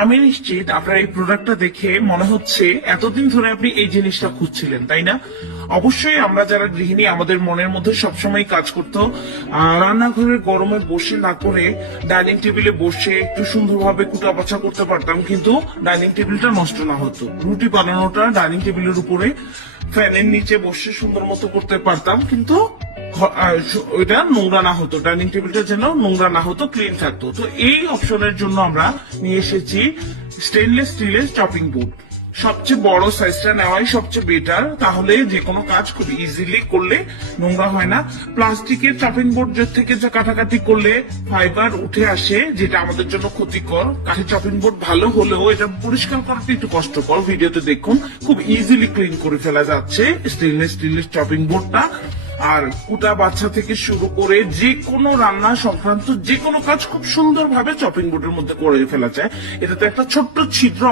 আমি নিশ্চিত আপনার এই প্রোডাক্টটা দেখে মনে হচ্ছে এতদিন ধরে আপনি এই জিনিসটা খুঁজছিলেন, তাই না? অবশ্যই আমরা যারা গৃহিণী আমাদের মনের মধ্যে সবসময় কাজ করতো রান্নাঘরের গরমে বসে না করে ডাইনিং টেবিলে বসে একটু সুন্দরভাবে কুটা বাছা করতে পারতাম, কিন্তু ডাইনিং টেবিলটা নষ্ট না হতো। রুটি বানানোটা ডাইনিং টেবিলের উপরে ফ্যানের নিচে বসে সুন্দর মতো করতে পারতাম, কিন্তু ওইটা নোংরা না হতো, ডাইনিং টেবিলটা যেন নোংরা না হতো, ক্লিন থাকতো। তো এই অপশনের জন্য আমরা নিয়ে এসেছি স্টেনলেস স্টিলের চপিং বোর্ড। সবচেয়ে বড় সাইজটা নেওয়াই সবচেয়ে বেটার, তাহলে যে কোনো কাজ খুব ইজিলি করলে নোংরা হয় না। প্লাস্টিকের চপিং বোর্ড থেকে যা কাটাকাটি করলে ফাইবার উঠে আসে, যেটা আমাদের জন্য ক্ষতিকর। কাঠের চপিং বোর্ড ভালো হলেও এটা পরিষ্কার করাটা একটু কষ্টকর। ভিডিওতে দেখুন, খুব ইজিলি ক্লিন করে ফেলা যাচ্ছে স্টেনলেস স্টিলের চপিং বোর্ডটা। আর কুটা বাচ্চা থেকে শুরু করে যে কোনো রান্না সংক্রান্ত যে কোনো কাজ খুব সুন্দরভাবে চপিং বোর্ডের মধ্যে করে ফেলা যায়। এটাতে একটা ছোট্ট ছিদ্র